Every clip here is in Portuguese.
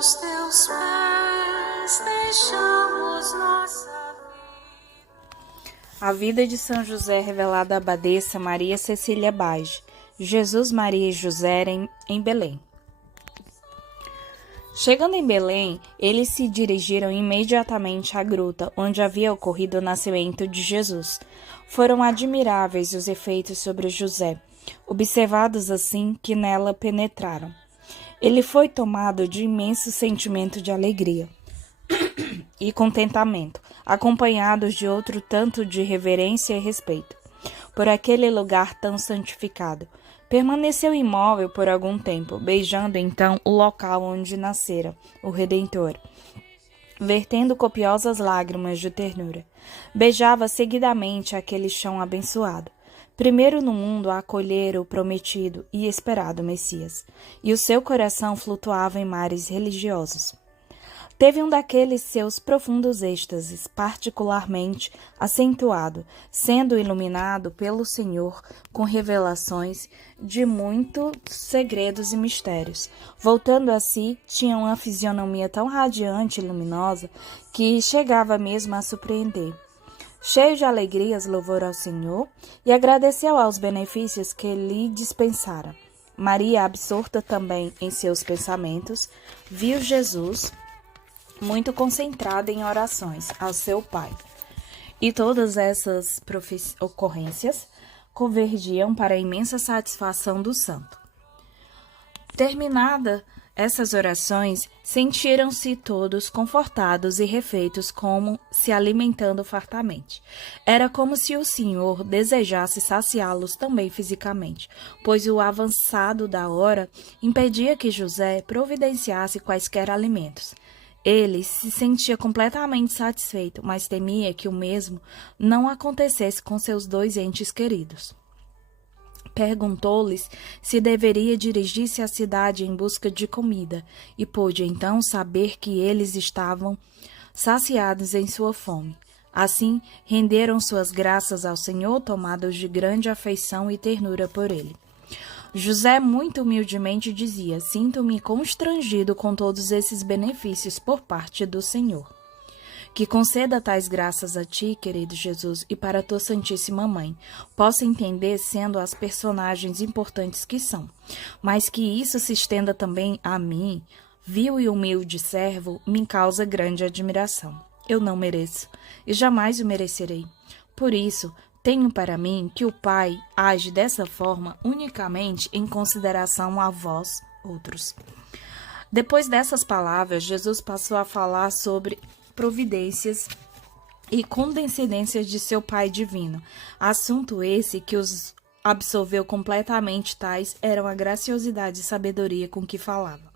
aos teus pés deixamos nossa vida. A vida de São José revelada à abadesa Maria Cecília Bage. Jesus, Maria e José em Belém. Chegando em Belém, eles se dirigiram imediatamente à gruta onde havia ocorrido o nascimento de Jesus. Foram admiráveis os efeitos sobre José, observados assim que nela penetraram. Ele foi tomado de imenso sentimento de alegria e contentamento, acompanhados de outro tanto de reverência e respeito, por aquele lugar tão santificado. Permaneceu imóvel por algum tempo, beijando então o local onde nascera o Redentor, vertendo copiosas lágrimas de ternura. Beijava seguidamente aquele chão abençoado, primeiro no mundo a acolher o prometido e esperado Messias, e o seu coração flutuava em mares religiosos. Teve um daqueles seus profundos êxtases, particularmente acentuado, sendo iluminado pelo Senhor com revelações de muitos segredos e mistérios. Voltando a si, tinha uma fisionomia tão radiante e luminosa que chegava mesmo a surpreender. Cheio de alegrias, louvou ao Senhor e agradeceu aos benefícios que lhe dispensara. Maria, absorta também em seus pensamentos, viu Jesus muito concentrada em orações ao seu Pai. E todas essas ocorrências convergiam para a imensa satisfação do santo. Terminada essas orações, sentiram-se todos confortados e refeitos, como se alimentando fartamente. Era como se o Senhor desejasse saciá-los também fisicamente, pois o avançado da hora impedia que José providenciasse quaisquer alimentos. Ele se sentia completamente satisfeito, mas temia que o mesmo não acontecesse com seus dois entes queridos. Perguntou-lhes se deveria dirigir-se à cidade em busca de comida, e pôde então saber que eles estavam saciados em sua fome. Assim, renderam suas graças ao Senhor, tomados de grande afeição e ternura por ele. José muito humildemente dizia: sinto-me constrangido com todos esses benefícios por parte do Senhor. Que conceda tais graças a ti, querido Jesus, e para a tua Santíssima Mãe. Posso entender sendo as personagens importantes que são, mas que isso se estenda também a mim, vil e humilde servo, me causa grande admiração. Eu não mereço, e jamais o merecerei. Por isso, tenho para mim que o Pai age dessa forma unicamente em consideração a vós, outros. Depois dessas palavras, Jesus passou a falar sobre providências e condescendências de seu Pai divino. Assunto esse que os absolveu completamente, tais eram a graciosidade e sabedoria com que falava.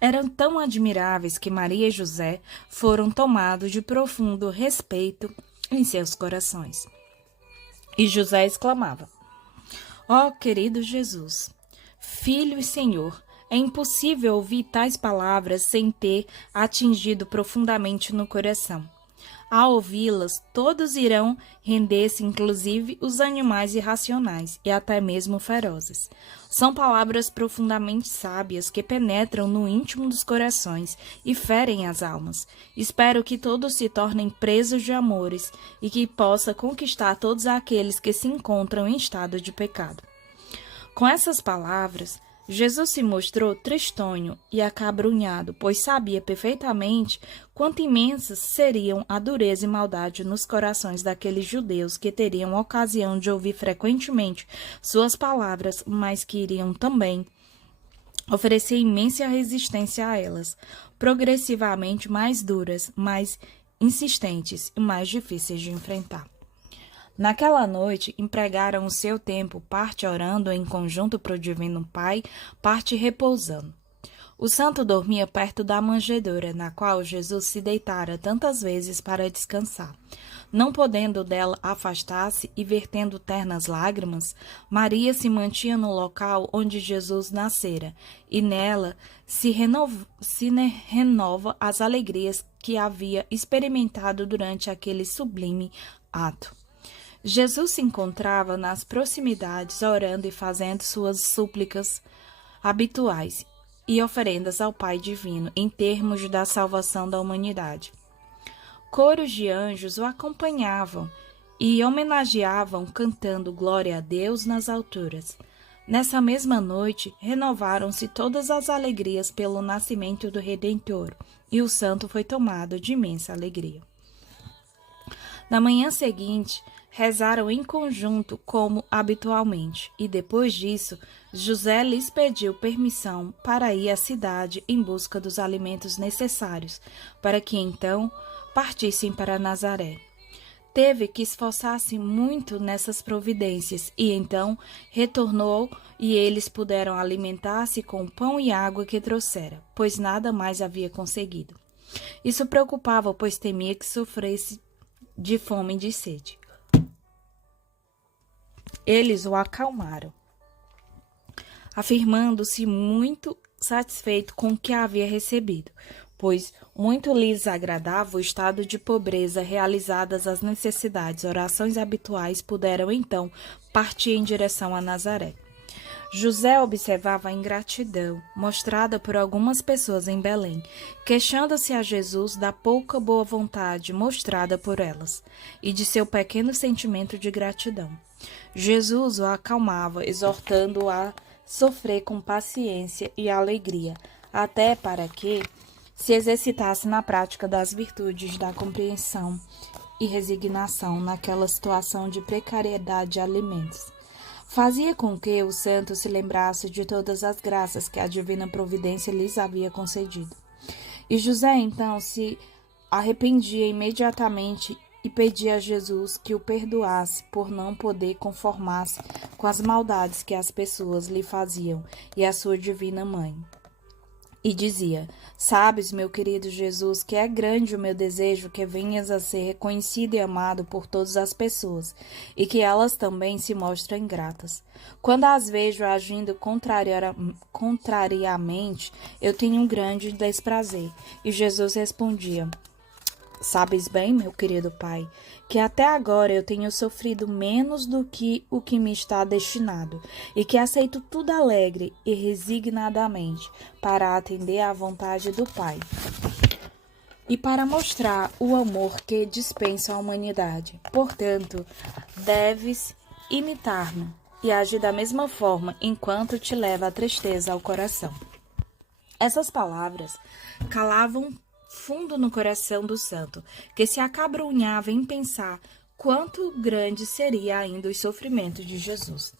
Eram tão admiráveis que Maria e José foram tomados de profundo respeito em seus corações. E José exclamava: ó querido Jesus, Filho e Senhor, é impossível ouvir tais palavras sem ter atingido profundamente no coração. Ao ouvi-las, todos irão render-se, inclusive os animais irracionais e até mesmo ferozes. São palavras profundamente sábias que penetram no íntimo dos corações e ferem as almas. Espero que todos se tornem presos de amores e que possa conquistar todos aqueles que se encontram em estado de pecado. Com essas palavras, Jesus se mostrou tristonho e acabrunhado, pois sabia perfeitamente quanto imensas seriam a dureza e maldade nos corações daqueles judeus que teriam ocasião de ouvir frequentemente suas palavras, mas que iriam também oferecer imensa resistência a elas, progressivamente mais duras, mais insistentes e mais difíceis de enfrentar. Naquela noite, empregaram o seu tempo, parte orando em conjunto para o Divino Pai, parte repousando. O santo dormia perto da manjedoura, na qual Jesus se deitara tantas vezes para descansar. Não podendo dela afastar-se e vertendo ternas lágrimas, Maria se mantinha no local onde Jesus nascera, e nela se renova as alegrias que havia experimentado durante aquele sublime ato. Jesus se encontrava nas proximidades, orando e fazendo suas súplicas habituais, e oferendas ao Pai Divino em termos da salvação da humanidade. Coros de anjos o acompanhavam e homenageavam cantando glória a Deus nas alturas. Nessa mesma noite, renovaram-se todas as alegrias pelo nascimento do Redentor, e o santo foi tomado de imensa alegria. Na manhã seguinte, rezaram em conjunto como habitualmente, e depois disso, José lhes pediu permissão para ir à cidade em busca dos alimentos necessários, para que então partissem para Nazaré. Teve que esforçar-se muito nessas providências, e então retornou, e eles puderam alimentar-se com o pão e água que trouxera, pois nada mais havia conseguido. Isso preocupava, pois temia que sofresse de fome e de sede. Eles o acalmaram, afirmando-se muito satisfeito com o que havia recebido, pois muito lhes agradava o estado de pobreza, realizadas as necessidades, orações habituais, puderam então partir em direção a Nazaré. José observava a ingratidão mostrada por algumas pessoas em Belém, queixando-se a Jesus da pouca boa vontade mostrada por elas e de seu pequeno sentimento de gratidão. Jesus o acalmava, exortando-o a sofrer com paciência e alegria, até para que se exercitasse na prática das virtudes da compreensão e resignação naquela situação de precariedade de alimentos. Fazia com que o santo se lembrasse de todas as graças que a divina providência lhes havia concedido. E José então se arrependia imediatamente e pedia a Jesus que o perdoasse por não poder conformar-se com as maldades que as pessoas lhe faziam e a sua divina mãe. E dizia: sabes, meu querido Jesus, que é grande o meu desejo que venhas a ser reconhecido e amado por todas as pessoas, e que elas também se mostrem ingratas. Quando as vejo agindo contrariamente, eu tenho um grande desprazer. E Jesus respondia: sabes bem, meu querido Pai, que até agora eu tenho sofrido menos do que o que me está destinado, e que aceito tudo alegre e resignadamente para atender à vontade do Pai e para mostrar o amor que dispensa à humanidade. Portanto, deves imitar-me e agir da mesma forma enquanto te leva a tristeza ao coração. Essas palavras calavam fundo no coração do santo, que se acabrunhava em pensar quanto grande seria ainda os sofrimentos de Jesus.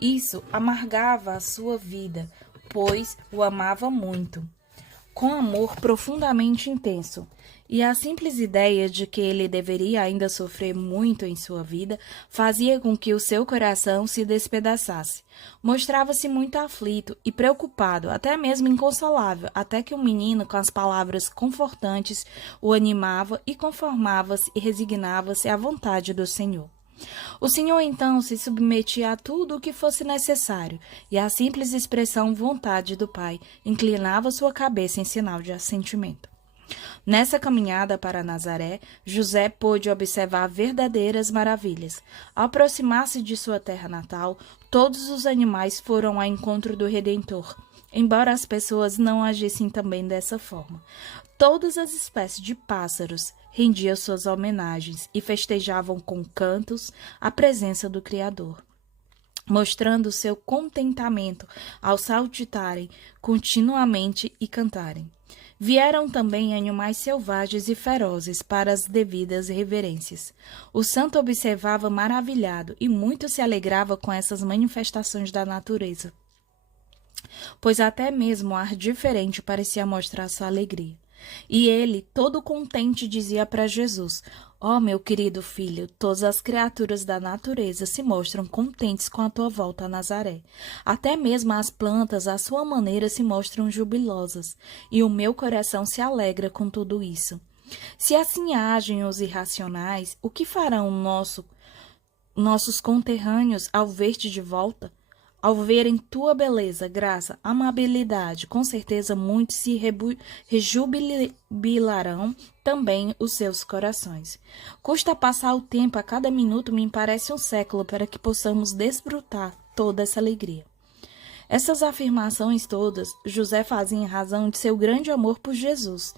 Isso amargava a sua vida, pois o amava muito, com amor profundamente intenso, e a simples ideia de que ele deveria ainda sofrer muito em sua vida fazia com que o seu coração se despedaçasse. Mostrava-se muito aflito e preocupado, até mesmo inconsolável, até que o menino, com as palavras confortantes, o animava e conformava-se e resignava-se à vontade do Senhor. O Senhor então se submetia a tudo o que fosse necessário, e a simples expressão vontade do Pai inclinava sua cabeça em sinal de assentimento. Nessa caminhada para Nazaré, José pôde observar verdadeiras maravilhas. Ao aproximar-se de sua terra natal, todos os animais foram ao encontro do Redentor, embora as pessoas não agissem também dessa forma. Todas as espécies de pássaros rendiam suas homenagens e festejavam com cantos a presença do Criador, mostrando seu contentamento ao saltitarem continuamente e cantarem. Vieram também animais selvagens e ferozes para as devidas reverências. O santo observava maravilhado e muito se alegrava com essas manifestações da natureza, pois até mesmo o ar diferente parecia mostrar sua alegria. E ele, todo contente, dizia para Jesus: ó, meu querido filho, todas as criaturas da natureza se mostram contentes com a tua volta a Nazaré. Até mesmo as plantas, à sua maneira, se mostram jubilosas, e o meu coração se alegra com tudo isso. Se assim agem os irracionais, o que farão nossos conterrâneos ao ver-te de volta? Ao verem tua beleza, graça, amabilidade, com certeza muitos se rejubilarão também os seus corações. Custa passar o tempo, a cada minuto me parece um século para que possamos desfrutar toda essa alegria. Essas afirmações todas José fazia em razão de seu grande amor por Jesus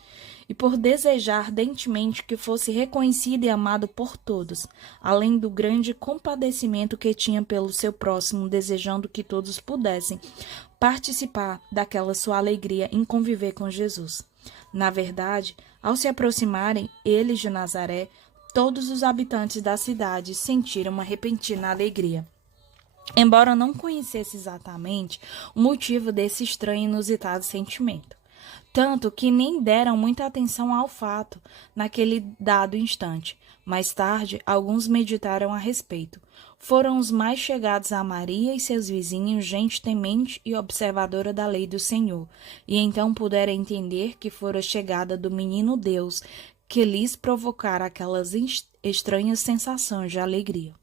e por desejar ardentemente que fosse reconhecido e amado por todos, além do grande compadecimento que tinha pelo seu próximo, desejando que todos pudessem participar daquela sua alegria em conviver com Jesus. Na verdade, ao se aproximarem eles de Nazaré, todos os habitantes da cidade sentiram uma repentina alegria. Embora não conhecesse exatamente o motivo desse estranho e inusitado sentimento. Tanto que nem deram muita atenção ao fato naquele dado instante. Mais tarde, alguns meditaram a respeito. Foram os mais chegados a Maria e seus vizinhos, gente temente e observadora da lei do Senhor, e então puderam entender que fora chegada do menino Deus que lhes provocara aquelas estranhas sensações de alegria.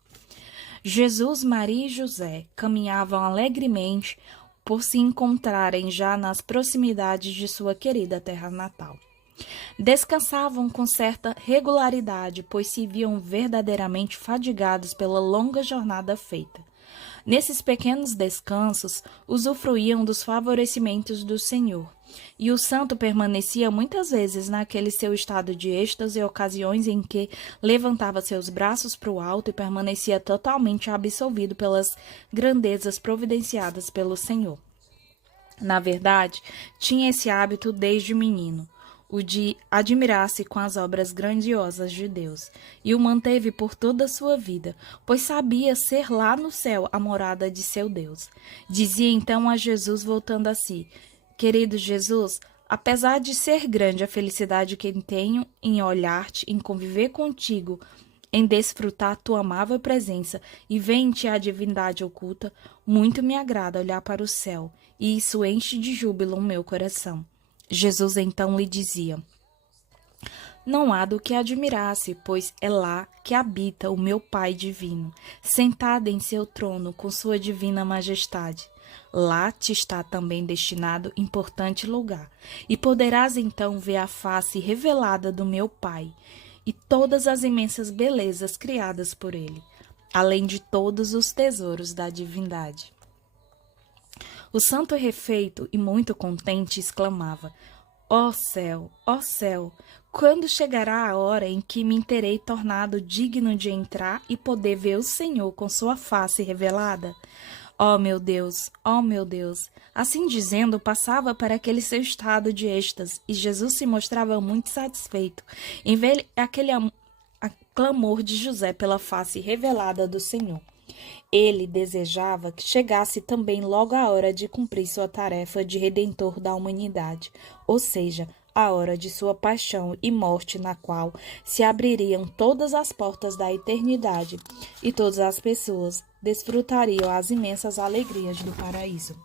Jesus, Maria e José caminhavam alegremente por se encontrarem já nas proximidades de sua querida terra natal. Descansavam com certa regularidade, pois se viam verdadeiramente fadigados pela longa jornada feita. Nesses pequenos descansos, usufruíam dos favorecimentos do Senhor, e o santo permanecia muitas vezes naquele seu estado de êxtase, ocasiões em que levantava seus braços para o alto e permanecia totalmente absolvido pelas grandezas providenciadas pelo Senhor. Na verdade, tinha esse hábito desde menino, o de admirar-se com as obras grandiosas de Deus, e o manteve por toda a sua vida, pois sabia ser lá no céu a morada de seu Deus. Dizia então a Jesus, voltando a si: Querido Jesus, apesar de ser grande a felicidade que tenho em olhar-te, em conviver contigo, em desfrutar tua amável presença e ver em ti a divindade oculta, muito me agrada olhar para o céu, e isso enche de júbilo o meu coração. Jesus então lhe dizia: Não há do que admirar-se, pois é lá que habita o meu Pai divino, sentado em seu trono com sua divina majestade. Lá te está também destinado importante lugar, e poderás então ver a face revelada do meu Pai e todas as imensas belezas criadas por ele, além de todos os tesouros da divindade. O santo refeito e muito contente exclamava: Ó céu, quando chegará a hora em que me terei tornado digno de entrar e poder ver o Senhor com sua face revelada? Ó meu Deus! Assim dizendo, passava para aquele seu estado de êxtase, e Jesus se mostrava muito satisfeito em ver aquele clamor de José pela face revelada do Senhor. Ele desejava que chegasse também logo a hora de cumprir sua tarefa de redentor da humanidade, ou seja, a hora de sua paixão e morte, na qual se abririam todas as portas da eternidade e todas as pessoas desfrutariam as imensas alegrias do paraíso.